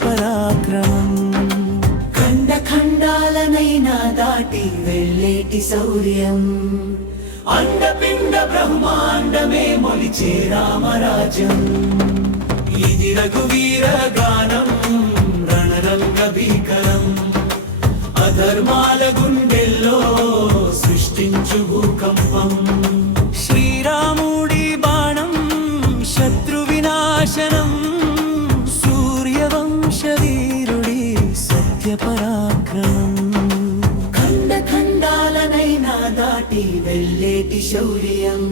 పరాక్రమం. ఖండ ఖండాలనైనా దాటి వెళ్ళేటి శౌర్యం, అండపిండ బ్రహ్మాండమే మొలిచే రామరాజ్యం. ఇది రఘువీర గానం రణరంగ భీకరం, అధర్మాల గుండెల్లో సృష్టించు భూకంపం. శ్రీరాముడి బాణం శత్రు వినాశనం, సూర్యవంశ వీరుడి సత్య పరాక్రమం. ఖండ ఖండాలనైనా దాటి వెళ్ళేటి శౌర్యం,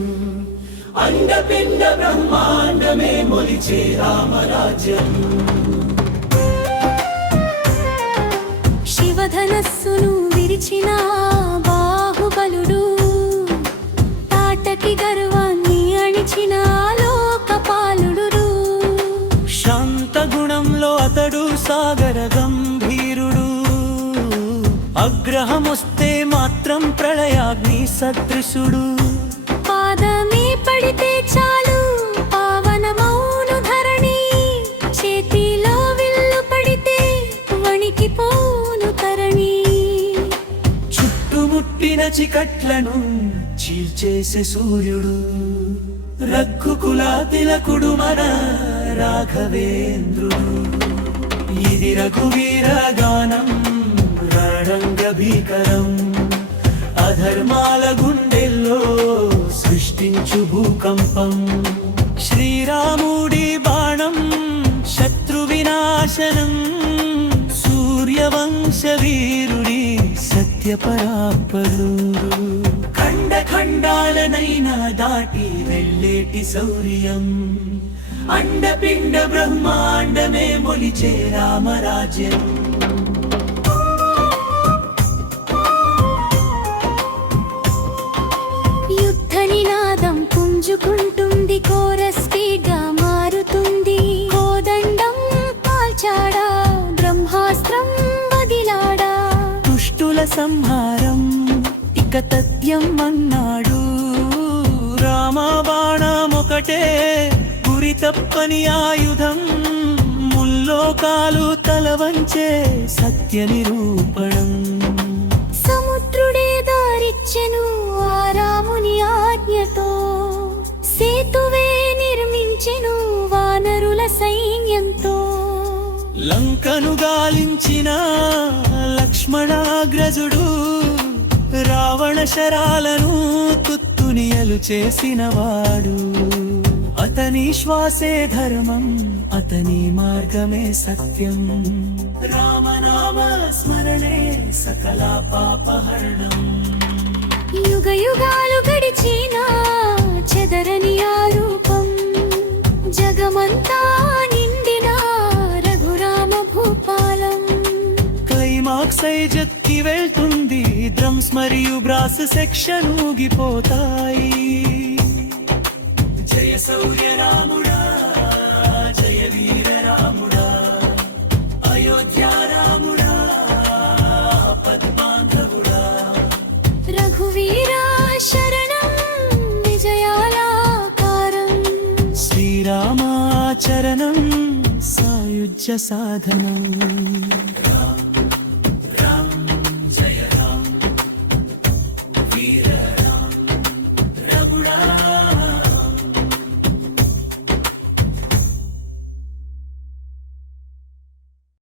అండపిండ బ్రహ్మాండమే మొలిచే రామరాజ్యం. శివధనస్సును విరిచిన బాహుబలుడు, తాటకి గర్వాన్ని అణిచిన లోకపాలుడు. శాంత గుణంలో అతడు సాగర గంభీరుడు, అగ్రహమొస్తే మాత్రం ప్రళయాగ్ని సదృశుడు. పాదమే పడితే చాలు పావనమౌను ధరణి, చేతిలో విల్లు పడితే వణికిపోను తరణి. చుట్టుముట్టిన చికట్లను చీల్చేసే సూర్యుడు, రఘుకుల తిలకుడు మన రాఘవేంద్రుడు. ఇది రఘువీర గానం రణరంగ భీకరం, అధర్మాల గుండెల్లో సృష్టించు భూకంపం. శ్రీరాముడి బాణం శత్రు వినాశనం, సూర్యవంశ వీరుడి సత్య పరాక్రమం. ఖండ ఖండాలనైనా దాటి వెళ్ళేటి శౌర్యం, అండపిండ బ్రహ్మాండమే మొలిచే రామరాజ్యం. నినాదం పుంజుకుంటుంది, కోరస్ గా మారుతుంది. కోదండం కాల్చాడా, బ్రహ్మాస్త్రం వదిలాడా. దుష్టుల సంహారం ఇక తథ్యం అన్నాడు, రామబాణమొకటే గురి తప్పని ఆయుధం. ముల్లోకాలు తలవంచే సత్య నిరూపణం. సముద్రుడే దారిచ్చెను ఆ రాముని ఆజ్ఞతో, సేతువే నిర్మించెను వానరుల సైన్యంతో. లంకను గాలించిన లక్ష్మణాగ్రజుడు, రావణ శరాలను తుత్తునియలు చేసినవాడు. అతని శ్వాసే ధర్మం, అతని మార్గమే సత్యం. రామనామ స్మరణే సకల పాపహరణం. యుగ యుగాలు గడిచిన చెదరని ఆ రూపం, జగమంతా నిండిన రఘురామ భూపాలం. క్లైమాక్స్ జత్కి వెళ్తుంది, డ్రమ్స్ మరియు బ్రాస్ సెక్షన్ ఊగిపోతాయి. జయ శౌర్య రాముడా, జయ వీర రాముడా, అయోధ్య రాముడా, పద్మాంధవుడా. రఘువీరా శరణం విజయాలాకారం, శ్రీరామాచరణం సాయుజ్య సాధనం.